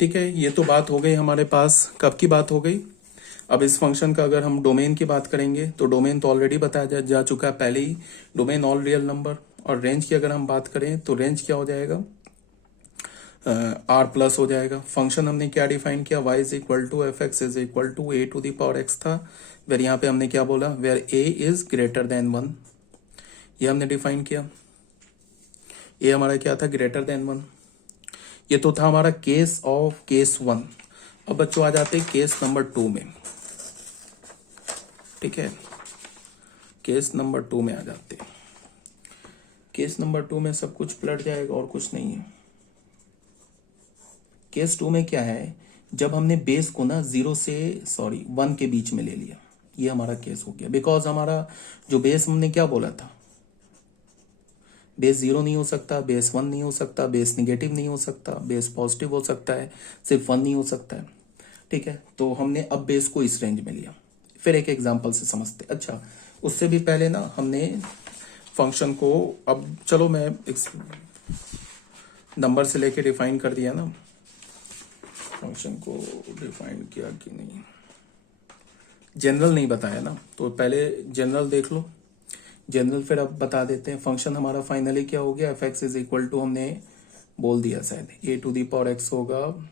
ठीक है, ये तो बात हो गई हमारे पास, कब की बात हो गई। अब इस फंक्शन का अगर हम डोमेन की बात करेंगे तो डोमेन तो ऑलरेडी बताया जा चुका है पहले ही, डोमेन ऑल रियल नंबर। और रेंज की अगर हम बात करें तो रेंज क्या हो जाएगा, आर प्लस हो जाएगा। फंक्शन हमने क्या डिफाइन किया, y is equal to F x is equal to a to the power x था। वेर यहाँ पे हमने क्या बोला, where a is greater than 1, ये हमने डिफाइन किया। ए हमारा क्या था, ग्रेटर देन 1। ये तो था हमारा केस ऑफ केस 1। अब बच्चों आ जाते हैं केस नंबर 2 में। ठीक है, केस नंबर 2 में आ जाते हैं। केस नंबर 2 में सब कुछ पलट जाएगा और कुछ नहीं है। केस 2 में क्या है, जब हमने बेस को ना 1 के बीच में ले लिया, ये हमारा केस हो गया। बिकॉज हमारा जो बेस हमने क्या बोला था, बेस 0 नहीं हो सकता, बेस 1 नहीं हो सकता, बेस निगेटिव नहीं हो सकता, बेस पॉजिटिव हो सकता है, सिर्फ 1 नहीं हो सकता है। ठीक है, तो हमने अब बेस को इस रेंज में लिया। फिर एक एग्जांपल से समझते। अच्छा, उससे भी पहले ना हमने फंक्शन को, अब चलो मैं नंबर से लेके डिफाइन कर दिया ना, फंक्शन को डिफाइन किया कि नहीं, जनरल नहीं बताया ना, तो पहले जनरल देख लो। जनरल फिर अब बता देते हैं। फंक्शन हमारा फाइनली क्या हो गया, f x is equal to, हमने बोल दिया शायद a to the power x होगा,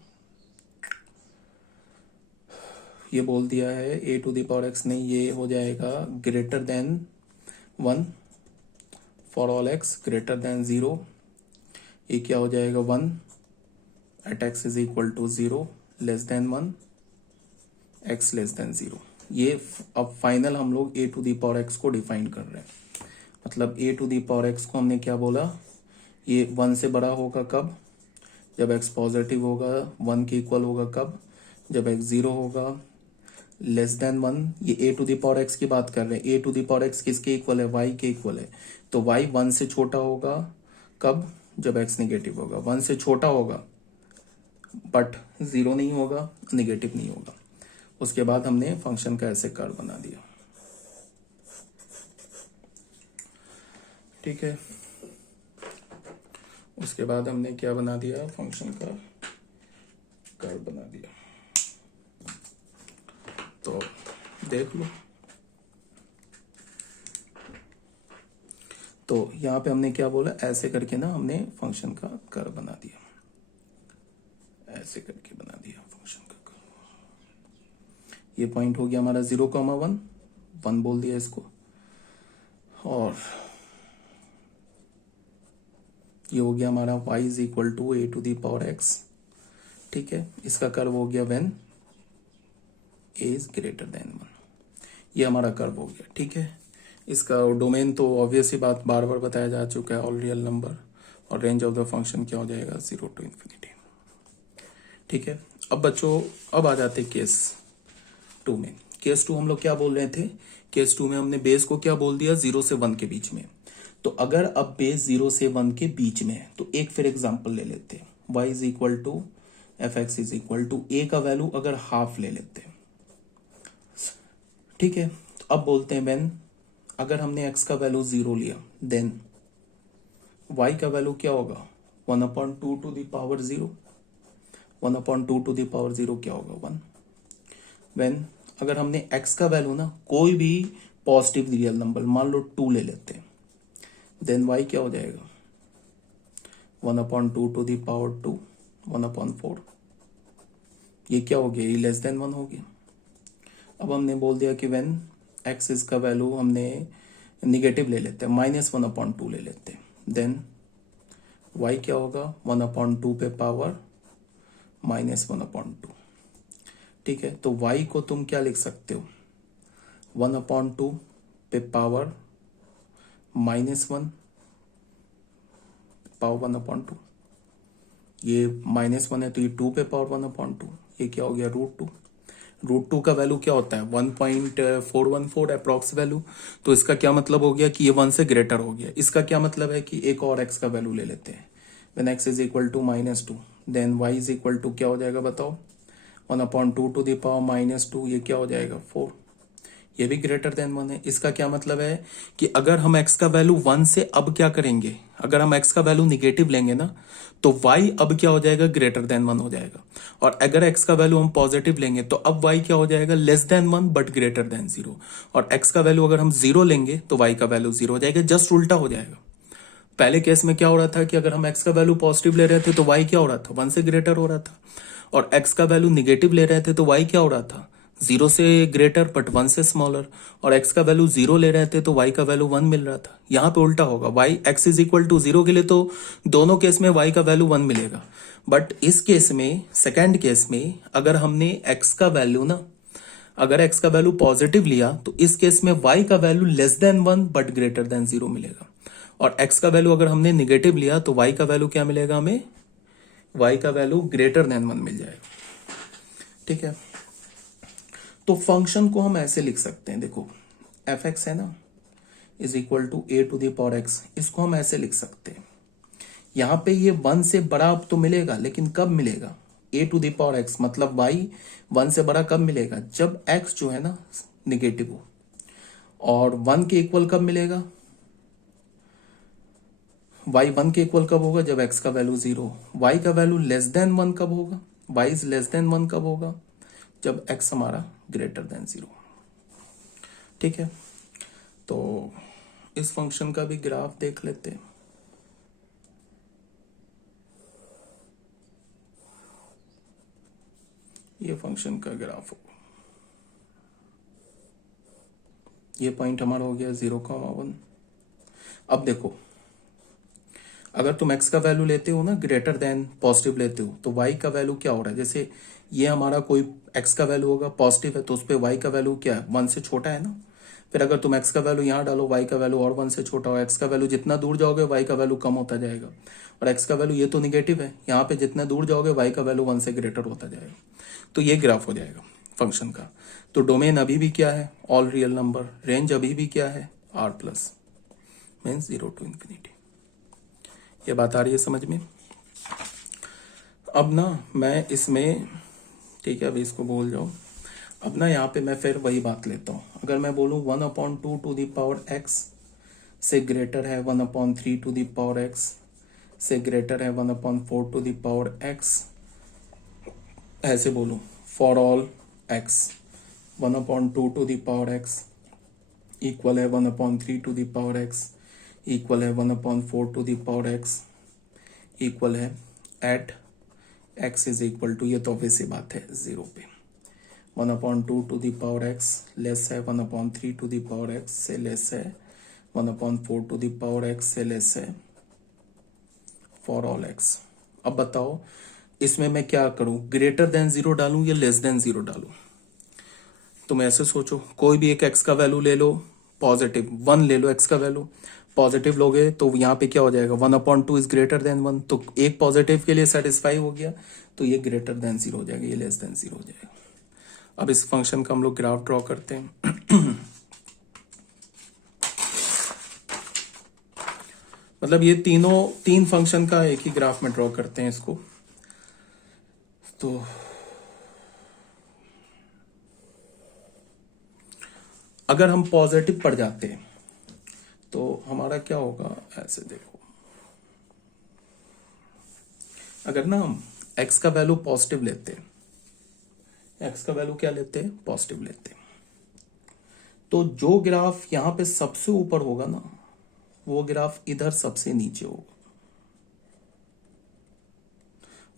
ये बोल दिया है a to the power x नहीं, ये हो जाएगा greater than 1 for all x greater than 0। ये क्या हो जाएगा 1 at x is equal to 0 less than 1 x less than 0। ये अब फाइनल हम लोग a to the power x को डिफाइन कर रहे हैं। मतलब ए टू दी पावर एक्स को हमने क्या बोला, ये 1 से बड़ा होगा कब, जब एक्स पॉजिटिव होगा, 1 के इक्वल होगा कब, जब एक्स 0 होगा, लेस देन 1। ये ए टू दी पावर एक्स की बात कर रहे हैं। ए टू दी पावर एक्स किसके इक्वल है, वाई के इक्वल है। तो वाई 1 से छोटा होगा कब, जब एक्स निगेटिव होगा। 1 से छोटा होगा बट 0 नहीं होगा, निगेटिव नहीं होगा। उसके बाद हमने फंक्शन का ऐसे कर्व बना दिया। ठीक है, उसके बाद हमने क्या बना दिया, फंक्शन का कर्व बना दिया। तो देख लो, तो यहां पे हमने क्या बोला, ऐसे करके ना हमने फंक्शन का कर्व बना दिया, ऐसे करके बना दिया फंक्शन का कर्व। ये पॉइंट हो गया हमारा 0,1, 1 बोल दिया इसको, और ये हो गया हमारा y is equal to a to the power x. ठीक है, इसका कर्व हो गया when a is greater than 1। ये हमारा कर्व हो गया। ठीक है, इसका डोमेन तो ऑब्वियस ही बात, बार बार बताया जा चुका है, ऑल रियल नंबर। और रेंज ऑफ द फंक्शन क्या हो जाएगा, 0 to infinity। ठीक है, अब बच्चों अब आ जाते केस 2 में। केस 2 हम लोग क्या बोल रहे थे, केस 2 में हमने बेस को क्या बोल दिया, 0 से 1 के बीच में। तो अगर अब बेस 0 से 1 के बीच में है तो एक फिर एग्जांपल ले लेते हैं। y is equal to F x is equal to A का वैल्यू अगर हाफ ले लेते हैं। ठीक है, तो अब बोलते हैं व्हेन, अगर हमने x का वैल्यू 0 लिया देन y का वैल्यू क्या होगा, 1/2 to the power 0। 1/2 to the power 0 क्या होगा, 1। व्हेन अगर हमने x का वैल्यू ना कोई भी पॉजिटिव रियल नंबर, मान लो 2 ले लेते हैं, देन y क्या हो जाएगा, 1/2 टू दी पावर 2, 1/4। ये क्या हो गया, ये लेस देन 1 हो गया। अब हमने बोल दिया कि व्हेन x इसका वैल्यू हमने निगेटिव ले लेते हैं, -1/2 ले लेते हैं, देन y क्या होगा, 1/2 पे पावर -1/2। ठीक है, तो y को तुम क्या लिख सकते हो, 1/2 पे पावर -1 पावर 1/2। ये -1 है तो ये 2 पे पावर 1/2। ये क्या हो गया, √2। √2 का वैल्यू क्या होता है, 1.414 अप्रॉक्स वैल्यू। तो इसका क्या मतलब हो गया कि ये 1 से ग्रेटर हो गया। इसका क्या मतलब है कि एक और x का वैल्यू ले लेते हैं। When x is equal to -2 then y is equal to क्या हो जाएगा बताओ, 1/2 टू द पावर -2। ये क्या हो जाएगा, 4। ये भी ग्रेटर देन 1 है। इसका क्या मतलब है कि अगर हम x का वैल्यू 1 से अब क्या करेंगे, अगर हम x का वैल्यू निगेटिव लेंगे ना तो y अब क्या हो जाएगा, ग्रेटर देन 1 हो जाएगा। और अगर x का वैल्यू हम पॉजिटिव लेंगे तो अब y क्या हो जाएगा, less than 1 but greater than 0। और x का वैल्यू अगर हम 0 लेंगे तो y का वैल्यू 0 हो जाएगा, जस्ट उल्टा हो जाएगा। पहले केस में क्या हो रहा था कि अगर हम x का वैल्यू पॉजिटिव ले रहे थे तो y क्या हो रहा था, 1 से ग्रेटर हो रहा था। और x का वैल्यू निगेटिव ले रहे थे तो y क्या हो रहा था, 0 से ग्रेटर बट 1 से स्मॉलर। और x का वैल्यू 0 ले रहे थे तो y का वैल्यू 1 मिल रहा था। यहाँ पे उल्टा होगा, y x is equal to 0 के लिए तो दोनों केस में y का वैल्यू 1 मिलेगा। बट इस केस में, सेकेंड केस में, अगर हमने x का वैल्यू ना, अगर x का वैल्यू पॉजिटिव लिया तो इस केस में y का value less than 1 but greater than 0 मिलेगा। और x का वैल्यू अगर हमने निगेटिव लिया तो y का वैल्यू क्या मिलेगा हमें, y का वैल्यू ग्रेटर देन 1 मिल जाएगा। ठीक है, तो फंक्शन को हम ऐसे लिख सकते हैं, देखो एफ एक्स है ना, is equal to a to the power x. इसको हम ऐसे लिख सकते हैं, यहां पे ये 1 से बड़ा अब तो मिलेगा, लेकिन कब मिलेगा, ए टू द पावर एक्स मतलब y 1 से बड़ा कब मिलेगा, जब x जो है ना निगेटिव हो। और 1 के इक्वल कब मिलेगा, y 1 के इक्वल कब होगा, जब x का वैल्यू 0। y का वैल्यू लेस देन 1 कब होगा, y इज लेस देन 1 कब होगा, जब x हमारा ग्रेटर देन 0। ठीक है, तो इस फंक्शन का भी ग्राफ देख लेते हैं। ये फंक्शन का ग्राफ होगा, ये पॉइंट हमारा हो गया 0,1। अब देखो, अगर तुम x का वैल्यू लेते हो ना ग्रेटर देन पॉजिटिव लेते हो तो y का वैल्यू क्या हो रहा है, जैसे ये हमारा कोई x का वैल्यू होगा पॉजिटिव है तो उस पर y का वैल्यू क्या है, 1 से छोटा है ना। फिर अगर तुम x का वैल्यू यहाँ डालो, y का वैल्यू और 1 से छोटा हो, x का वैल्यू जितना दूर जाओगे y का वैल्यू कम होता जाएगा। और x का वैल्यू ये तो निगेटिव है, यहाँ पे जितना दूर जाओगे y का वैल्यू 1 से ग्रेटर होता जाएगा। तो ये ग्राफ हो जाएगा फंक्शन का। तो डोमेन अभी भी क्या है, ऑल रियल नंबर। रेंज अभी भी क्या है, r plus, means 0 to infinity. ये बात आ रही है समझ में। अब ना मैं इसमें, ठीक है अभी इसको भूल जाओ। अब ना यहाँ पे मैं फिर वही बात लेता हूँ, अगर मैं बोलूँ 1/2 टू द पावर x से ग्रेटर है 1/3 टू द पावर x से ग्रेटर है 1/4 टू द पावर x, ऐसे बोलूँ for all x 1/2 to the power x equal है 1/3 to the power x equal है 1/4 to the power x equal है at x is equal to, ये तो obvious बात है 0 पे 1/2 to the power x less है 1/3 टू द पावर x से लेस है 1/4 टू द पावर x से लेस है फॉर ऑल x। अब बताओ इसमें मैं क्या करूं, ग्रेटर देन 0 डालूं या लेस देन 0 डालूं। तुम ऐसे सोचो, कोई भी एक x का वैल्यू ले लो, पॉजिटिव 1 ले लो x का वैल्यू, पॉजिटिव लोगे तो यहाँ पे क्या हो जाएगा 1/2 इज ग्रेटर देन 1, तो एक पॉजिटिव के लिए सेटिस्फाई हो गया, तो ये ग्रेटर देन 0 हो जाएगा, ये लेस देन 0 हो जाएगा। अब इस फंक्शन का हम लोग ग्राफ ड्रॉ करते हैं। मतलब ये तीन फंक्शन का एक ही ग्राफ में ड्रॉ करते हैं इसको। तो अगर हम पॉजिटिव पड़ जाते हैं तो हमारा क्या होगा, ऐसे देखो, अगर ना हम x का वैल्यू पॉजिटिव लेते हैं, x का वैल्यू क्या लेते हैं, पॉजिटिव लेते हैं, तो जो ग्राफ यहां पे सबसे ऊपर होगा ना वो ग्राफ इधर सबसे नीचे होगा,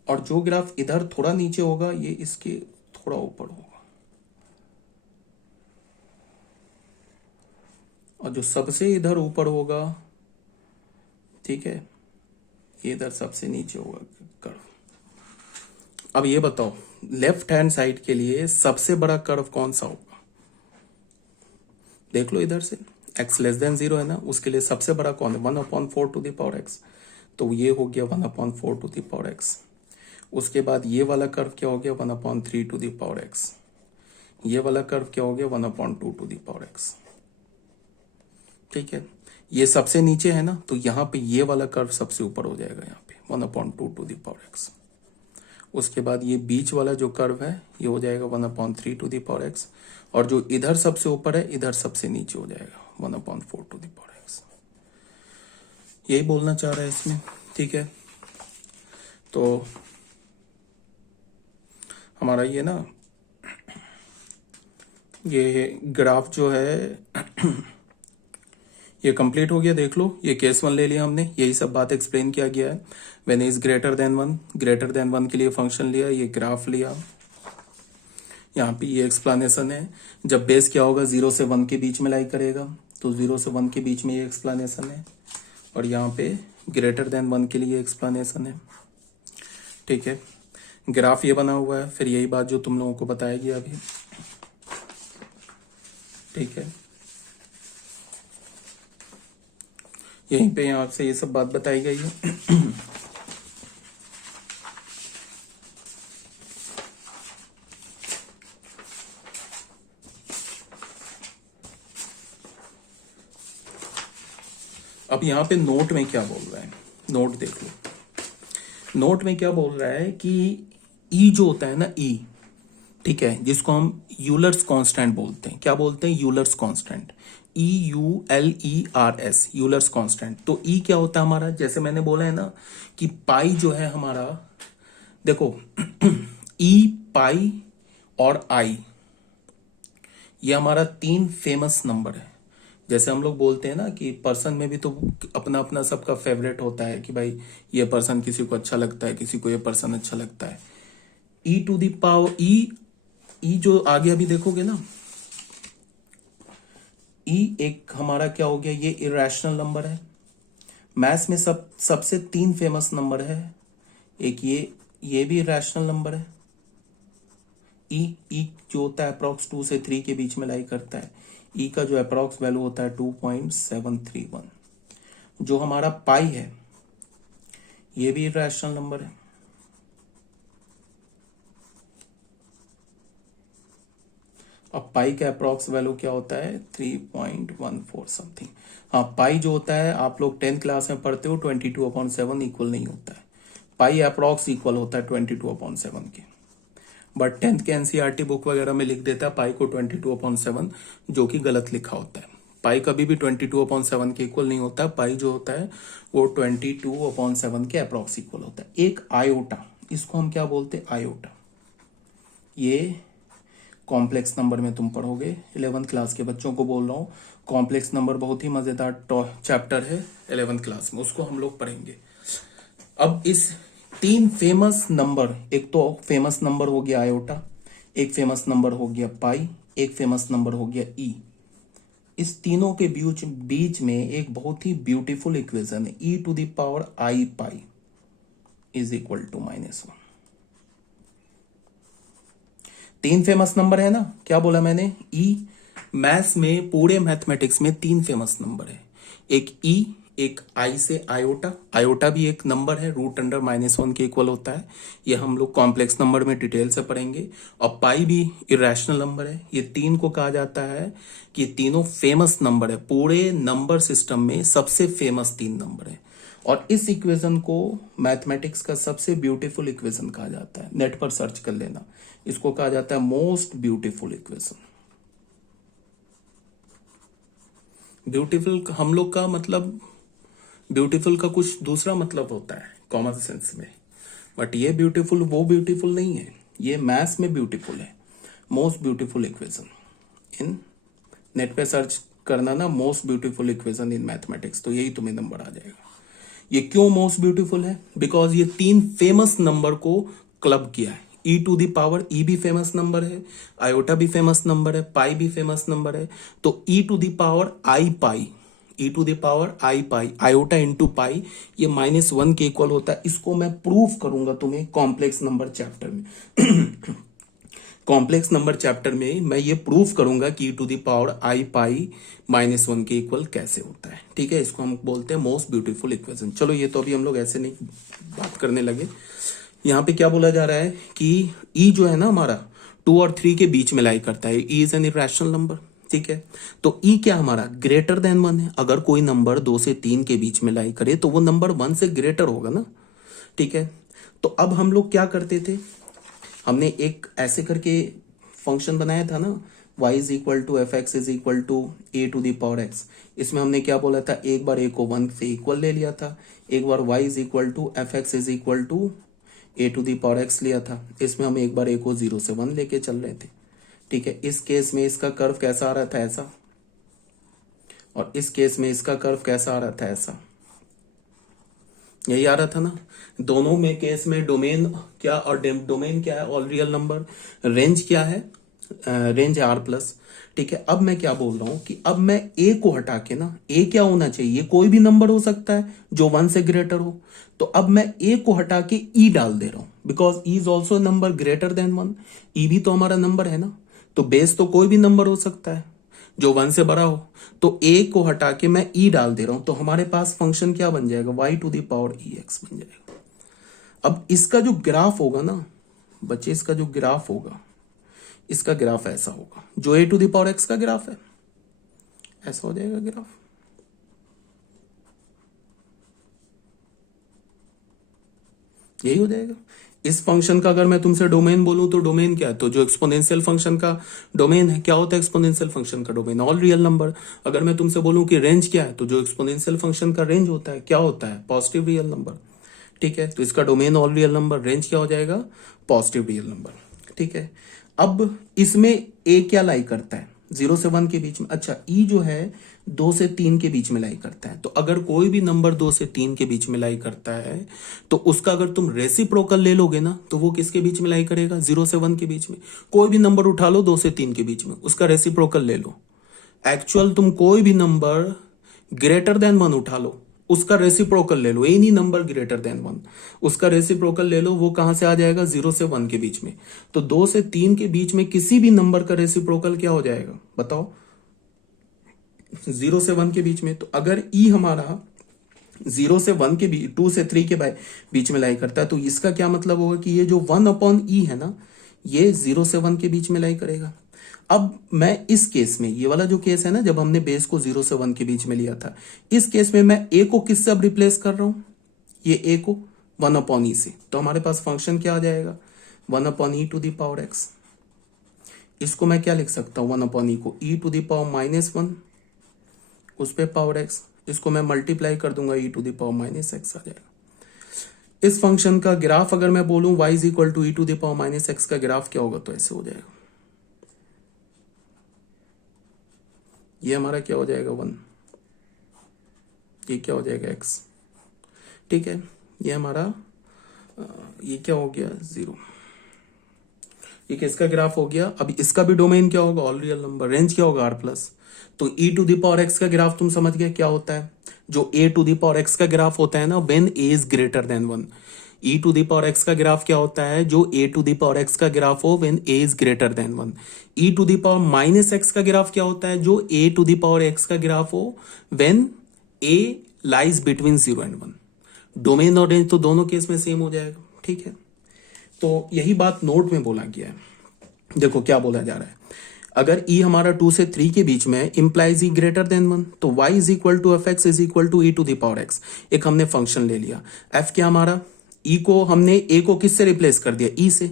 और जो ग्राफ इधर थोड़ा नीचे होगा ये इसके थोड़ा ऊपर होगा, और जो सबसे इधर ऊपर होगा, ठीक है, ये इधर सबसे नीचे होगा कर्व। अब ये बताओ लेफ्ट हैंड साइड के लिए सबसे बड़ा कर्व कौन सा होगा, देख लो इधर से, x लेस देन 0 है ना, उसके लिए सबसे बड़ा कौन है, 1/4 टू द पावर x, तो ये हो गया 1/4 टू द पावर x। उसके बाद ये वाला कर्व क्या हो गया 1/3 टू द पावर x, ये वाला कर्व क्या हो गया 1/2 टू द पावर x। ठीक है, ये सबसे नीचे है ना, तो यहाँ पे ये वाला कर्व सबसे ऊपर हो जाएगा, यहाँ पे 1/2 टू द पावर x। उसके बाद ये बीच वाला जो कर्व है ये हो जाएगा 1/3 टू द पावर x, और जो इधर सबसे ऊपर है इधर सबसे नीचे हो जाएगा 1/4 टू द पावर x। यही बोलना चाह रहा है इसमें, ठीक है। तो हमारा ये ना ये ग्राफ जो है ये कंप्लीट हो गया। देख लो, ये केस 1 ले लिया हमने, यही सब बात एक्सप्लेन किया गया है। When is greater than 1, greater than 1 के लिए फंक्शन लिया, ये ग्राफ लिया, यहाँ पे ये एक्सप्लेनेशन है। जब बेस क्या होगा 0 से 1 के बीच में लाई करेगा, तो 0 से 1 के बीच में ये एक्सप्लेनेशन है, और यहाँ पे ग्रेटर देन 1 के लिए एक्सप्लेनेशन है, ठीक है। ग्राफ ये बना हुआ है, फिर यही बात जो तुम लोगों को बताया गया अभी, ठीक है। यहीं पे यहाँ से ये सब बात बताई गई है। अब यहाँ पे नोट में क्या बोल रहा है, नोट देख लो। नोट में क्या बोल रहा है कि ई जो होता है ना, ई, ठीक है, जिसको हम यूलर्स कांस्टेंट बोलते हैं। क्या बोलते हैं? Euler's constant, EULERS, Euler's constant. तो ई क्या होता है हमारा, जैसे मैंने बोला है ना कि पाई जो है हमारा, देखो ई, पाई और आई, ये हमारा 3 फेमस नंबर है। जैसे हम लोग बोलते हैं ना कि पर्सन में भी तो अपना अपना सबका फेवरेट होता है कि भाई ये पर्सन किसी को अच्छा लगता है, किसी को ये पर्सन अच्छा लगता है। ई टू दी पावर ई जो आगे अभी देखोगे ना, ई एक हमारा क्या हो गया, ये इरेशनल नंबर है। मैथ्स में सबसे 3 फेमस नंबर है। एक ये भी इरेशनल नंबर है। ई जो होता है अप्रॉक्स 2 से 3 के बीच में लाई करता है। ई का जो अप्रॉक्स वैल्यू होता है 2.731। जो हमारा पाई है ये भी इरेशनल नंबर है। अब पाई का अप्रॉक्स वैल्यू क्या होता है, 3.14 समथिंग। हाँ, पाई जो होता है आप लोग 10th क्लास में पढ़ते हो, 22/7 इक्वल नहीं होता है। पाई अप्रॉक्स इक्वल होता है 22/7 के, बट 10th के एनसीईआरटी बुक वगैरह में लिख देता है पाई को 22/7, जो कि गलत लिखा होता है। पाई कभी भी 22/7 के इक्वल नहीं होता। पाई जो होता है वो 22/7 के अप्रॉक्स इक्वल होता है। एक आयोटा, इसको हम क्या बोलते हैं, आयोटा। ये कॉम्प्लेक्स नंबर में तुम पढ़ोगे, 11th क्लास के बच्चों को बोल रहा हूँ। कॉम्प्लेक्स नंबर बहुत ही मजेदार चैप्टर है 11th क्लास में, उसको हम लोग पढ़ेंगे। अब इस 3 फेमस नंबर, एक तो फेमस नंबर हो गया आयोटा, एक फेमस नंबर हो गया पाई, एक फेमस नंबर हो गया ई। इस तीनों के बीच में एक बहुत ही ब्यूटीफुल इक्वेशन है, E to the power I pi is equal to -1। 3 famous number है ना, क्या बोला मैंने, ई। मैथ्स में, पूरे मैथमेटिक्स में 3 फेमस नंबर है, एक ई, एक आई से आयोटा। आयोटा भी एक नंबर है, √(-1) के इक्वल होता है। ये हम लोग कॉम्प्लेक्स नंबर में डिटेल से पढ़ेंगे। और पाई भी इरेशनल नंबर है। ये 3 को कहा जाता है कि तीनों फेमस नंबर है, पूरे नंबर सिस्टम में सबसे फेमस 3 नंबर है। और इस इक्वेशन को मैथमेटिक्स का सबसे ब्यूटीफुल इक्वेशन कहा जाता है। नेट पर सर्च कर लेना, इसको कहा जाता है मोस्ट ब्यूटीफुल इक्वेशन। ब्यूटीफुल हम लोग का मतलब, ब्यूटीफुल का कुछ दूसरा मतलब होता है कॉमन सेंस में, बट ये ब्यूटीफुल वो ब्यूटीफुल नहीं है, ये मैथ्स में ब्यूटीफुल है। Most beautiful equation in, net पे सर्च करना ना, most beautiful equation in mathematics, तो यही तुम्हें नंबर आ जाएगा। ये क्यों मोस्ट ब्यूटीफुल है, बिकॉज ये 3 फेमस नंबर को क्लब किया है। E to the power, E भी फेमस नंबर है, आयोटा भी फेमस नंबर है, पाई भी फेमस नंबर है। तो E to the power I pi, E to the power I pi, iota into pi, ये -1 के इक्वल होता है। इसको मैं प्रूफ करूंगा तुम्हें कॉम्प्लेक्स नंबर चैप्टर में। कॉम्प्लेक्स नंबर चैप्टर में मैं ये प्रूफ करूंगा कि ई टू द पावर आई पाई -1 के इक्वल कैसे होता है, ठीक है। इसको हम बोलते हैं मोस्ट ब्यूटीफुल इक्वेशन। चलो, ये तो अभी हम लोग ऐसे नहीं बात करने लगे। यहाँ पे क्या बोला जा रहा है कि ई जो है ना हमारा 2 और 3 के बीच में लाई करता है। E is an irrational number, ठीक है। तो ई क्या हमारा ग्रेटर देन 1 है। अगर कोई नंबर 2 से 3 के बीच में लाई करे तो वो नंबर 1 से ग्रेटर होगा ना, ठीक है। तो अब हम लोग क्या करते थे, हमने एक ऐसे करके फंक्शन बनाया था ना, y is equal to F x is equal to a to the power x. इसमें हमने क्या बोला था, एक बार ए को 1 से इक्वल ले लिया था, एक बार y is equal to F x is equal to a to the power x लिया था। इसमें हम एक बार ए को 0 से 1 लेके चल रहे थे, ठीक है। इस केस में इसका कर्व कैसा आ रहा था, ऐसा, और इस केस में इसका कर्व कैसा आ रहा था, ऐसा, यही आ रहा था ना। दोनों में केस में डोमेन क्या और डोमेन क्या है, ऑल रियल नंबर, रेंज क्या है, रेंज है r प्लस, ठीक है। अब मैं क्या बोल रहा हूं कि अब मैं a को हटा के ना, a क्या होना चाहिए, कोई भी नंबर हो सकता है जो 1 से ग्रेटर हो, तो अब मैं a को हटा के e डाल दे रहा हूं, because e is also number greater than 1, e भी तो हमारा नंबर है ना, तो बेस तो कोई भी नंबर हो सकता है जो 1 से बड़ा हो, तो a को हटा के मैं e डाल दे रहा हूं, तो हमारे पास फंक्शन क्या बन जाएगा, y to the power ex बन जाएगा। अब इसका जो ग्राफ होगा ना बच्चे, इसका जो ग्राफ होगा, इसका ग्राफ ऐसा होगा, जो a to the power x का ग्राफ है, ऐसा हो जाएगा ग्राफ। यही हो जाएगा। इस फंक्शन का अगर मैं तुमसे डोमेन बोलूं तो डोमेन क्या है, तो जो एक्सपोनेंशियल फंक्शन का डोमेन है, क्या होता है एक्सपोनेंशियल फंक्शन का डोमेन, ऑल रियल नंबर। अगर मैं तुमसे बोलूं कि रेंज क्या है, तो जो एक्सपोनेंशियल फंक्शन का रेंज होता है क्या होता है, पॉजिटिव रियल नंबर, ठीक है। तो इसका domain all real number, range क्या हो जाएगा, पॉजिटिव रियल नंबर, ठीक है। अब इसमें ए क्या लाई करता है, 0 से 1 के बीच में, अच्छा ई जो है 2 से 3 के बीच में लाई करता है। तो अगर कोई भी नंबर 2 से 3 के बीच में लाई करता है, तो उसका अगर तुम रेसिप्रोकल ले लोगे ना, तो वो किसके बीच में लाई करेगा, 0 से 1 के बीच में। कोई भी नंबर उठा लो 2 से 3 के बीच में, उसका रेसिप्रोकल ले लो। एक्चुअल तुम कोई भी नंबर ग्रेटर देन 1 उठा लो, उसका रेसिप्रोकल ले लो, एनी नंबर ग्रेटर देन 1, उसका रेसिप्रोकल ले लो, वो कहां से आ जाएगा, 0 से 1 के बीच में। तो 2 से 3 के बीच में किसी भी नंबर का रेसिप्रोकल क्या हो जाएगा, बताओ, 0 से 1 के बीच में। तो अगर ई हमारा 0 से 1 के बीच, 2 से 3 के बीच में लाई करता है, तो इसका क्या मतलब होगा कि ये जो 1/e है ना, ये 0 से 1 के बीच में लाई करेगा। अब मैं इस केस में, ये वाला जो केस है ना, जब हमने बेस को 0 से 1 के बीच में लिया था, इस केस में मैं a को किससे अब रिप्लेस कर रहा हूं, ये a को 1/e से। तो हमारे पास फंक्शन क्या आ जाएगा, 1/e to the power x। इसको मैं क्या लिख सकता हूं, 1/e को e टू द पावर -1 उस पे पावर x, इसको मैं मल्टीप्लाई कर दूंगा, e to the power -x आ जाएगा। इस फंक्शन का ग्राफ अगर मैं बोलूं y is equal to e to the power -x का ग्राफ क्या होगा, तो ऐसे हो जाएगा, ये हमारा क्या हो जाएगा 1, ये क्या हो जाएगा x, ठीक है। ये हमारा ये क्या हो गया 0, ये किसका ग्राफ हो गया। अब इसका भी डोमेन क्या होगा, ऑल रियल नंबर, रेंज क्या होगा r प्लस। तो e to the power x का ग्राफ तुम समझ गए क्या होता है, जो a to the power x का ग्राफ होता है ना, when a is greater than 1। e to the power x का ग्राफ क्या होता है, जो a to the power x का ग्राफ हो when a is greater than 1। e to the power -x का ग्राफ क्या होता है, जो a to the power x का ग्राफ हो when a lies between 0 and 1। Domain और रेंज तो दोनों केस में सेम हो जाएगा, ठीक है। तो यही बात नोट में बोला गया है। देखो क्या बोला जा रहा है, अगर e हमारा 2 से 3 के बीच में इंप्लाइज e ग्रेटर देन 1, तो y is equal to F x is equal to e to the power x। एक हमने फंक्शन ले लिया, f क्या हमारा, e को हमने a को किससे रिप्लेस कर दिया, e से,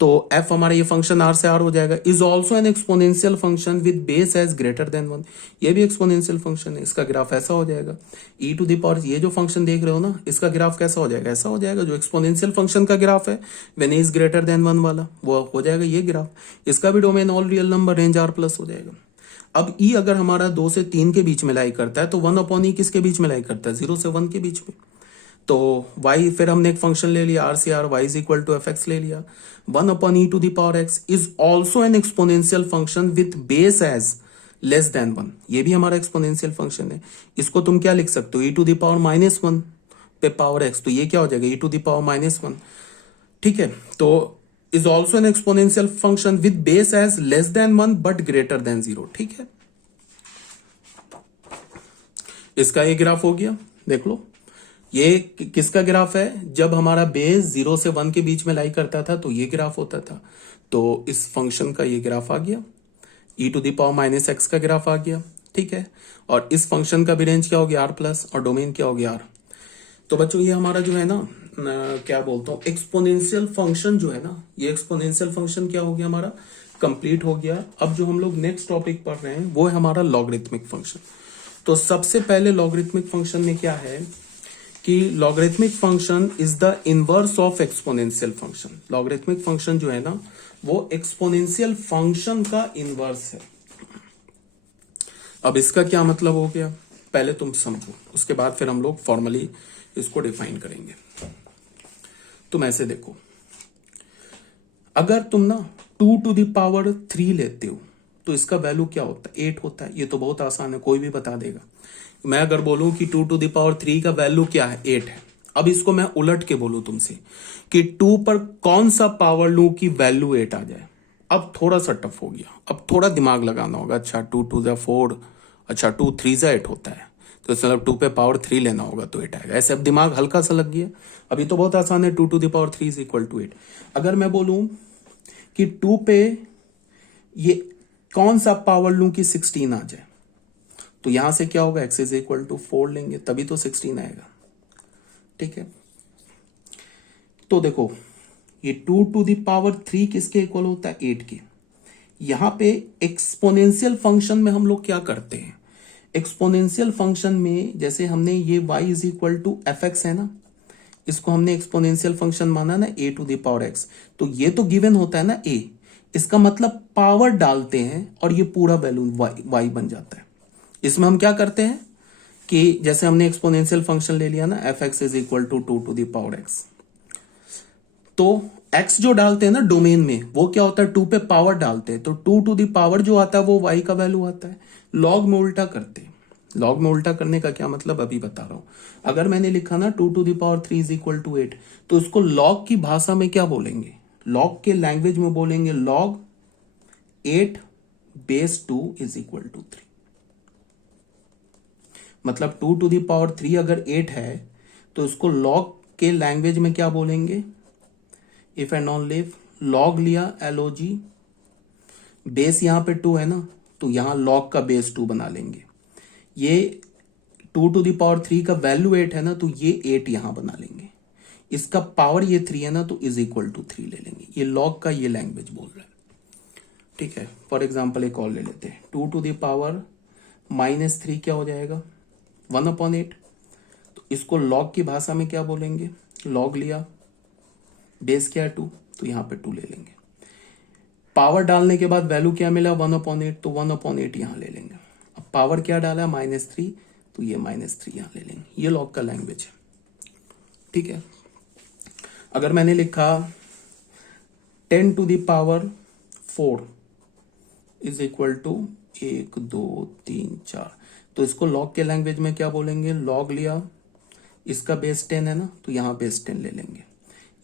तो f हमारा ये फंक्शन r से r हो जाएगा। Is also an exponential function with base as greater than 1, ये भी एक्सपोनेंशियल फंक्शन है, इसका ग्राफ ऐसा हो जाएगा। e टू द पावर, ये जो फंक्शन देख रहे हो ना, इसका ग्राफ कैसा हो जाएगा, ऐसा हो जाएगा, जो एक्सपोनेंशियल फंक्शन का ग्राफ है when a is greater than 1 वाला, वो हो जाएगा ये ग्राफ। इसका भी domain all real number, range r plus हो जाएगा। अब e अगर हमारा 2 से 3 के बीच में लाई करता है, तो 1/e किसके बीच में लाई करता है, 0 से 1 के बीच में। तो y, फिर हमने एक फंक्शन ले लिया r से r, y is equal to F x ले लिया। 1/e to the power x is also an exponential function with base as less than 1, ये भी हमारा एक्सपोनेंशियल फंक्शन है। इसको तुम क्या लिख सकते हो, e टू द पावर -1 पे पावर x, तो ये क्या हो जाएगा, e टू द पावर -1, ठीक है। तो is also an exponential function with base as less than 1 but greater than 0, ठीक है। इसका ये ग्राफ हो गया, देख लो, ये किसका ग्राफ है, जब हमारा बेस 0 से 1 के बीच में लाई करता था तो ये ग्राफ होता था। तो इस फंक्शन का ये ग्राफ आ गया, e to the power -x का ग्राफ आ गया, ठीक है। और इस फंक्शन का भी रेंज क्या हो गया r प्लस, और डोमेन क्या हो गया r। तो बच्चों ये हमारा जो है ना क्या बोलता हूँ, एक्सपोनेंशियल फंक्शन जो है ना, ये एक्सपोनेंशियल फंक्शन क्या हो गया हमारा, कंप्लीट हो गया। अब जो हम लोग नेक्स्ट टॉपिक पढ़ रहे हैं वो है हमारा लॉगरिथमिक फंक्शन। तो सबसे पहले लॉगरिथमिक फंक्शन में क्या है कि logarithmic function is the inverse of exponential function. Logarithmic function जो है ना वो एक्सपोनेंशियल फंक्शन का इनवर्स है। अब इसका क्या मतलब हो गया, पहले तुम समझो, उसके बाद फिर हम लोग फॉर्मली इसको डिफाइन करेंगे। तुम ऐसे देखो, अगर तुम ना 2 to the power 3 लेते हो तो इसका वैल्यू क्या होता है, 8 होता है। ये तो बहुत आसान है, कोई भी बता देगा। मैं अगर बोलूं कि 2 to the power 3 का वैल्यू क्या है, 8 है। अब इसको मैं उलट के बोलूं तुमसे कि 2 पर कौन सा पावर लूं कि वैल्यू 8 आ जाए, अब थोड़ा सा टफ हो गया। अब थोड़ा दिमाग लगाना होगा। अच्छा 2 to the 4, अच्छा 2 3 8 होता है, तो मतलब 2 पे पावर 3 लेना होगा तो 8 आएगा। ऐसे अब दिमाग हल्का सा लग गया। अभी तो बहुत आसान है, 2 to the power 3 is equal to 8। अगर मैं बोलूं कि 2 पे ये कौन सा पावर लूं कि 16 आ जाए, तो यहां से क्या होगा, x इज इक्वल टू 4 लेंगे तभी तो 16 आएगा। ठीक है, तो देखो ये 2 to the power 3 किसके इक्वल होता है, 8 के। यहां पे एक्सपोनेंशियल फंक्शन में हम लोग क्या करते हैं, एक्सपोनेंशियल फंक्शन में जैसे हमने ये y is equal to F x है ना, इसको हमने एक्सपोनेंशियल फंक्शन माना ना a to the power x, तो ये तो गिवन होता है ना a, इसका मतलब पावर डालते हैं और ये पूरा वैल्यू y बन जाता है। इसमें हम क्या करते हैं कि जैसे हमने एक्सपोनेंशियल फंक्शन ले लिया ना, f x is equal to 2 to the power x, तो x जो डालते हैं ना डोमेन में वो क्या होता है, 2 पे पावर डालते हैं, तो 2 to the पावर जो आता है वो y का वैल्यू आता है। लॉग में उल्टा करते हैं। लॉग में उल्टा करने का क्या मतलब अभी बता रहा हूं। अगर मैंने लिखा ना 2 to the power 3 is equal to 8, तो इसको लॉग की भाषा में क्या बोलेंगे, लॉग के लैंग्वेज में बोलेंगे log 8 base 2 is equal to 3। मतलब 2 to the पावर 3 अगर 8 है तो इसको लॉग के लैंग्वेज में क्या बोलेंगे, if and only if log लिया LOG, बेस यहां पे 2 है ना, तो यहां लॉग का बेस 2 बना लेंगे। ये 2 to the पावर 3 का वैल्यू 8 है ना, तो ये 8 यहां बना लेंगे। इसका पावर ये 3 है ना, तो इज इक्वल टू 3 ले लेंगे। ये लॉग का ये लैंग्वेज बोल रहा है। ठीक है, फॉर एग्जाम्पल एक और ले लेते हैं, 2 to the पावर -3 क्या हो जाएगा, 1/8। तो इसको लॉग की भाषा में क्या बोलेंगे, लॉग लिया, बेस क्या है 2, तो यहां पे 2 ले लेंगे। पावर डालने के बाद वैल्यू क्या मिला 1/8, तो 1/8 यहां ले लेंगे। अब पावर क्या डाला -3, तो ये -3 यहां ले लेंगे। ये लॉग का लैंग्वेज है। ठीक है, अगर मैंने लिखा 10 to the power 4 is equal to 1 2 3 4, तो इसको लॉग के लैंग्वेज में क्या बोलेंगे, लॉग लिया, इसका बेस 10 है ना, तो यहां बेस 10 ले लेंगे।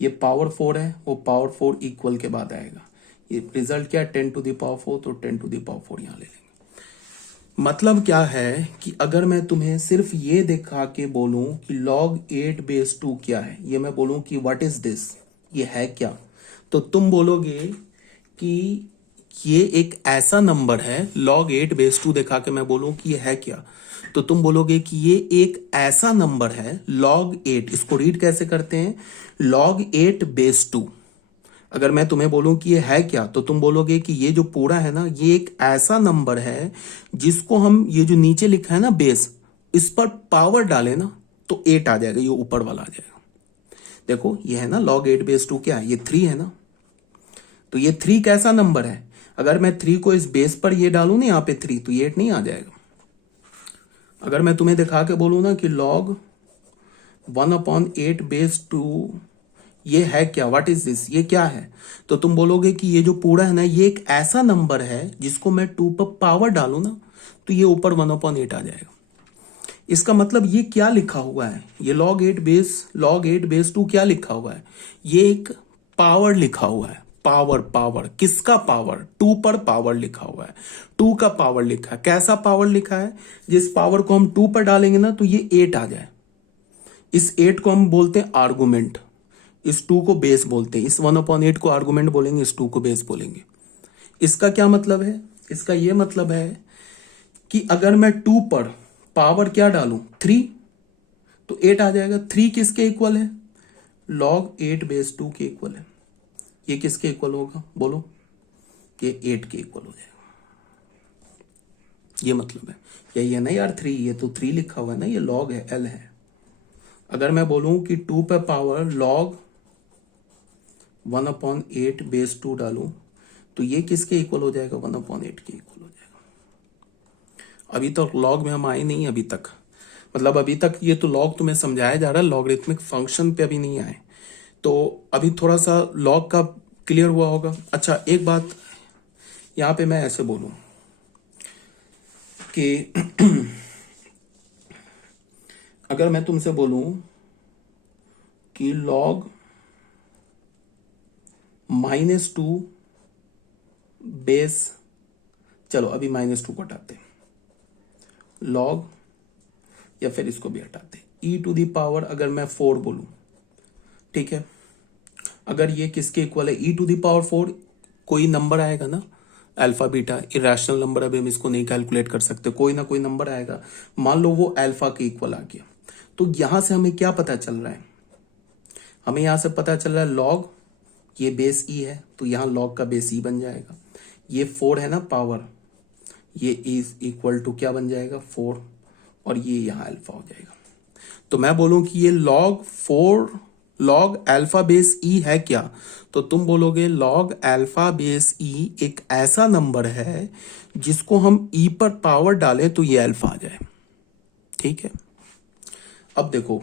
ये पावर 4 है, वो पावर 4 इक्वल के बाद आएगा। ये रिजल्ट क्या है 10 to the पावर 4, तो 10 to the पावर 4 यहां ले लेंगे। मतलब क्या है कि अगर मैं तुम्हें सिर्फ ये दिखा के बोलूं कि log 8 बेस 2 क्या है, ये मैं बोलूं कि व्हाट इज दिस, ये है क्या, तो तुम बोलोगे कि ये एक ऐसा नंबर है। log 8 बेस 2 दिखा के मैं बोलूं कि ये है क्या, तो तुम बोलोगे कि ये एक ऐसा नंबर है log 8। इसको रीड कैसे करते हैं, log 8 बेस 2। अगर मैं तुम्हें बोलूं कि ये है क्या, तो तुम बोलोगे कि ये जो पूरा है ना, ये एक ऐसा नंबर है जिसको हम ये जो नीचे लिखा है ना बेस, इस पर पावर डाले ना तो 8 आ जाएगा, ये ऊपर वाला आ जाएगा। देखो ये है ना log 8 बेस 2 क्या है, ये 3 है ना, तो ये 3 कैसा नंबर है। अगर मैं 3 को इस बेस पर ये डालू ना यहाँ पे 3, तो ये 8 नहीं आ जाएगा। अगर मैं तुम्हें दिखा के बोलू ना कि log 1/8 बेस 2 ये है क्या, व्हाट इज दिस, ये क्या है, तो तुम बोलोगे कि ये जो पूरा है ना, ये एक ऐसा नंबर है जिसको मैं 2 पर पावर डालू ना तो ये ऊपर 1/8 आ जाएगा। इसका मतलब ये क्या लिखा हुआ है, ये log 8 बेस 2 क्या लिखा हुआ है, ये एक पावर लिखा हुआ है। पावर किसका पावर, 2 पर पावर लिखा हुआ है, 2 का पावर लिखा है। कैसा पावर लिखा है, जिस पावर को हम 2 पर डालेंगे ना तो ये 8 आ जाए। इस 8 को हम बोलते हैं आर्गुमेंट, इस 2 को बेस बोलते हैं, इस 1/8 को आर्गुमेंट बोलेंगे, इस 2 को बेस बोलेंगे। इसका क्या मतलब है, इसका यह मतलब है कि अगर मैं 2 पर पावर क्या डालूं 3, तो 8 आ जाएगा। 3 किसके इक्वल है, log 8 बेस 2 के इक्वल है। ये किसके इक्वल होगा बोलो? ये 8 के इक्वल हो जाएगा। ये मतलब है, यही है ना यार 3, ये तो 3 लिखा हुआ है ना, ये log है, l है। अगर मैं बोलूं कि 2 पे पावर log 1/8 बेस 2 डालूं तो ये किसके इक्वल हो जाएगा? 1/8 के इक्वल हो जाएगा। अभी तो लॉग में हम आए नहीं अभी तक, मतलब अभी तक ये तो लॉग तुम्हें समझाया जा रहा है, लॉगरिथमिक फंक्शन पे अभी नहीं आए, तो अभी थोड़ा सा लॉग का क्लियर हुआ होगा। अच्छा एक बात यहां पे मैं ऐसे बोलूं कि अगर मैं तुमसे बोलूं कि लॉग -2 बेस, चलो अभी -2 को हटाते, लॉग या फिर इसको भी हटाते, e⁻, अगर मैं 4 बोलूं, ठीक है, अगर ये किसके इक्वल है? e⁻4 कोई नंबर आएगा ना, अल्फा बीटा, इरेशनल नंबर, अभी हम इसको नहीं कैलकुलेट कर सकते, कोई ना कोई नंबर आएगा, मान लो वो अल्फा के इक्वल आ गया, तो यहां से हमें क्या पता चल रहा है? हमें यहां से पता चल रहा है लॉग, ये बेस ई है तो यहां लॉग का बेस ई बन जाएगा, ये 4 है ना पावर, ये इज इक्वल टू क्या बन जाएगा? 4, और ये यहां अल्फा हो जाएगा। तो मैं बोलूं कि ये log 4 log अल्फा बेस ई है क्या? तो तुम बोलोगे log अल्फा बेस ई एक ऐसा नंबर है जिसको हम ई पर पावर डालें तो ये अल्फा आ जाए, ठीक है। अब देखो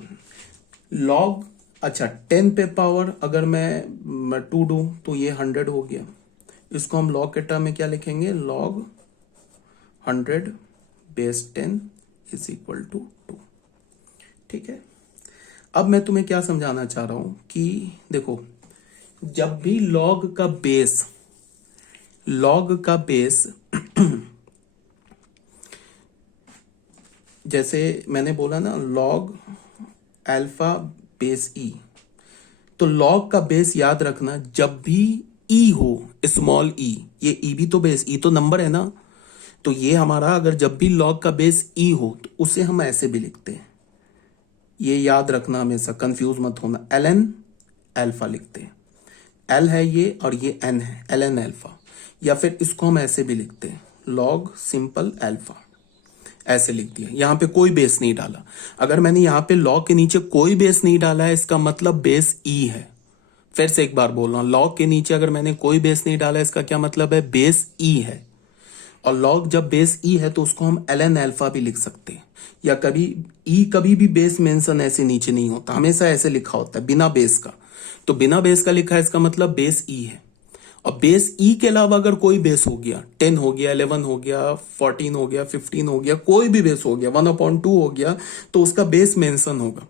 log, अच्छा 10 पे पावर अगर मैं 2 दूं तो ये 100 हो गया, इसको हम log के टर्म में क्या लिखेंगे? log 100 base 10 is equal to 2, ठीक है। अब मैं तुम्हें क्या समझाना चाह रहा हूं कि देखो, जब भी log का बेस जैसे मैंने बोला ना log अल्फा बेस ई, तो log का बेस याद रखना, जब भी ई हो, स्मॉल ई, ये ई भी तो बेस, ई तो नंबर है ना, तो ये हमारा अगर जब भी log का बेस ई हो तो उसे हम ऐसे भी लिखते हैं, ये याद रखना हमेशा, कंफ्यूज मत होना, ln अल्फा लिखते हैं, l है ये और ये n है, ln अल्फा, या फिर इसको हम ऐसे भी लिखते हैं log सिंपल अल्फा, ऐसे लिख दिया, यहां पे कोई बेस नहीं डाला। अगर मैंने यहां पे log के नीचे कोई बेस नहीं डाला है, इसका मतलब बेस ई है। फिर से एक बार बोल रहा हूं, log के नीचे अगर मैंने कोई बेस नहीं डाला, इसका क्या मतलब है? बेस ई है। और log जब बेस ई है तो उसको हम ln अल्फा भी लिख सकते हैं, या कभी भी बेस मेंशन ऐसे नीचे नहीं होता, हमेशा ऐसे लिखा होता है बिना बेस का, तो बिना बेस का लिखा है, इसका मतलब बेस ई है। और बेस ई के अलावा अगर कोई बेस हो गया, 10 हो गया, 11 हो गया, 14 हो गया, 15 हो गया, कोई भी बेस हो गया, 1/2 हो गया, तो उसका बेस मेंशन होगा।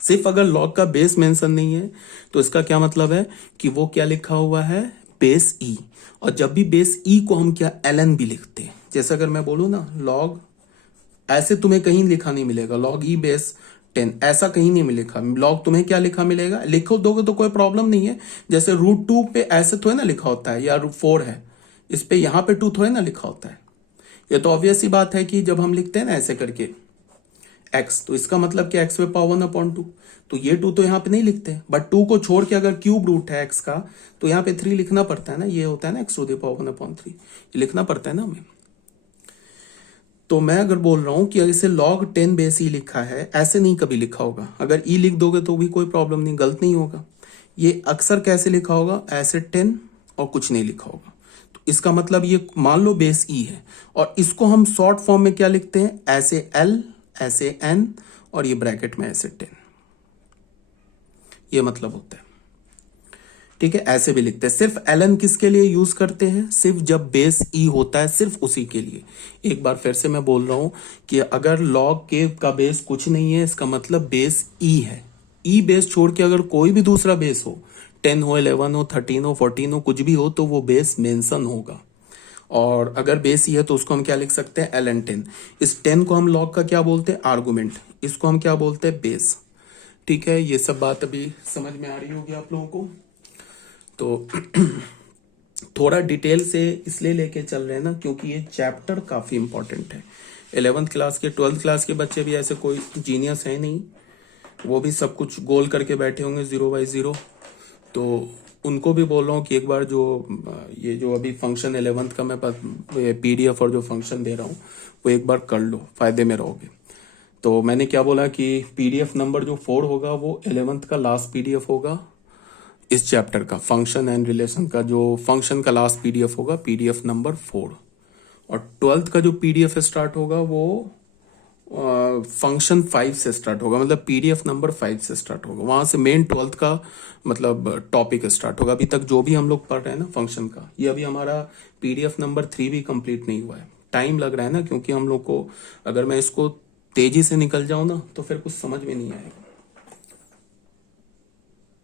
सिर्फ अगर log का बेस मेंशन नहीं है तो इसका क्या मतलब है कि वो क्या लिखा हुआ है? बेस ई। और जब भी बेस ई को हम क्या ln भी लिखते हैं, जैसे अगर मैं बोलूं ना log, ऐसे तुम्हें कहीं लिखा नहीं मिलेगा log ई बेस 10, ऐसा कहीं नहीं मिलेगा। log तुम्हें क्या लिखा मिलेगा? लिखो दोगे तो कोई प्रॉब्लम नहीं है, जैसे √2 पे ऐसे थोड़े ना लिखा होता है, या √4 है इस पे, यहां पे 2 थोड़े ना लिखा होता है। ये तो ऑब्वियस सी बात है कि जब हम लिखते हैं ना ऐसे करके x, तो इसका मतलब कि x पे पावर 1/2, तो ये 2 तो यहाँ पे नहीं लिखते, बट 2 को छोड़ के अगर क्यूब रूट है x का तो यहाँ पे 3 लिखना पड़ता है ना, ये होता है ना x टू द पावर 1/3, ये लिखना पड़ता है ना हमें। तो मैं अगर बोल रहा हूं कि इसे log 10 बेस ई लिखा है, ऐसे नहीं कभी लिखा होगा, अगर ई लिख दोगे तो भी कोई प्रॉब्लम नहीं, गलत नहीं होगा। ये अक्सर कैसे लिखा होगा? ऐसे 10 और कुछ नहीं लिखा होगा, तो इसका मतलब ये मान लो बेस ई है, और इसको हम शॉर्ट फॉर्म में क्या लिखते हैं? ऐसे l, ऐसे n, और ये ब्रैकेट में ऐसे 10, ये मतलब होता है, ठीक है। ऐसे भी लिखते हैं। सिर्फ ln किसके लिए यूज करते हैं? सिर्फ जब बेस ई होता है, सिर्फ उसी के लिए। एक बार फिर से मैं बोल रहा हूं कि अगर log के का बेस कुछ नहीं है, इसका मतलब बेस ई है। ई बेस छोड़ के अगर कोई भी दूसरा बेस हो, 10 हो, 11 हो, 13 हो, 14 हो, कुछ भी हो, तो वो बेस मेंशन होगा। और अगर बेस ई है तो उसको हम क्या लिख सकते हैं? ln 10। इस 10 को हम log का क्या बोलते हैं? आर्गुमेंट। इसको हम क्या बोलते हैं? बेस। ठीक है, ये सब बात अभी समझ में आ रही होगी आप लोगों को। तो थोड़ा डिटेल से इसलिए लेके चल रहे हैं ना, क्योंकि ये चैप्टर काफी इंपॉर्टेंट है। 11th क्लास के 12th क्लास के बच्चे भी ऐसे कोई जीनियस है नहीं, वो भी सब कुछ गोल करके बैठे होंगे 0/0। तो उनको भी बोल रहा हूँ कि एक बार जो ये जो अभी फंक्शन 11th का मैं PDF और जो फंक्शन दे रहा हूँ वो एक बार कर लो, फायदे में रहोगे। तो मैंने क्या बोला कि PDF नंबर जो 4 होगा वो 11th का लास्ट PDF होगा इस चैप्टर का, फंक्शन एंड रिलेशन का जो फंक्शन का लास्ट PDF होगा, PDF नंबर 4। और 12th का जो PDF स्टार्ट होगा वो फंक्शन 5 से स्टार्ट होगा, मतलब PDF नंबर 5 से स्टार्ट होगा। वहां से मेन 12th का मतलब टॉपिक स्टार्ट होगा। अभी तक जो भी हम लोग पढ़ रहे हैं ना फंक्शन का, ये अभी हमारा PDF नंबर 3 भी कंप्लीट नहीं हुआ है। टाइम लग रहा है ना, क्योंकि हम लोग को अगर मैं इसको तेजी से निकल जाऊं ना तो फिर कुछ समझ में नहीं आएगा।